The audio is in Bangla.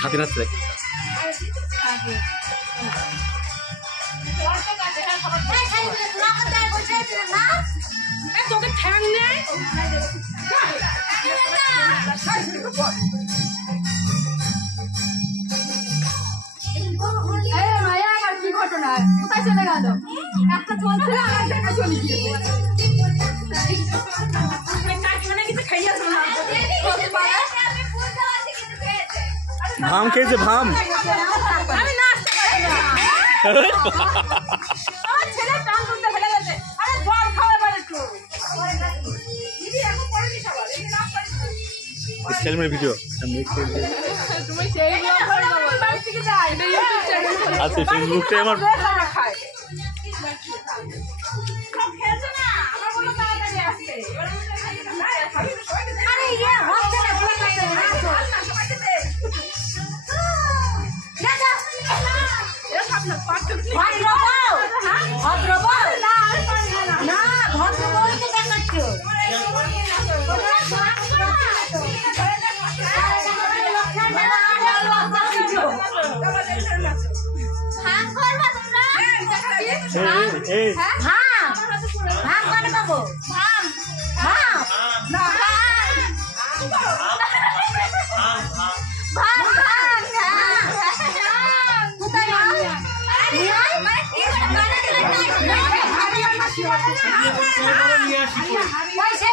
হাতি নাচতে দেখ। তোকে ঠ্যাং নেই কি ঘটনা কোথায় চলে গেল একটা চলছে আর একটা চলে গিয়ে কিছু খাইয়ে ভাম খেয়েছে ভাম আমি নাচতে পারি না আমার ছেলে টান তুলতে ফেলে গেছে আরে জল খাওয়া এবার একটু দিদি এখন পরে নি সবার এই নাচ পারি স্টাইল ভিডিও তুমি সেই ব্লগ করে দাও বাড়ি থেকে যাই এটা ইউটিউব চ্যানেল আচ্ছা ফেসবুকে আমার খায় সব খেলছে না আমার বলো তাড়াতাড়ি আসতে এবার আমি খাইয়ে না খাবি না সবাইকে দে আরে ইয়া হচ্ছে না বলে কাছে না সবাইকে দে যা যা এ সব না পাট্টু ভদ্রবাও ভদ্রবাও না না ভদ্রবাও তো দেখাচ্ছো পয়সা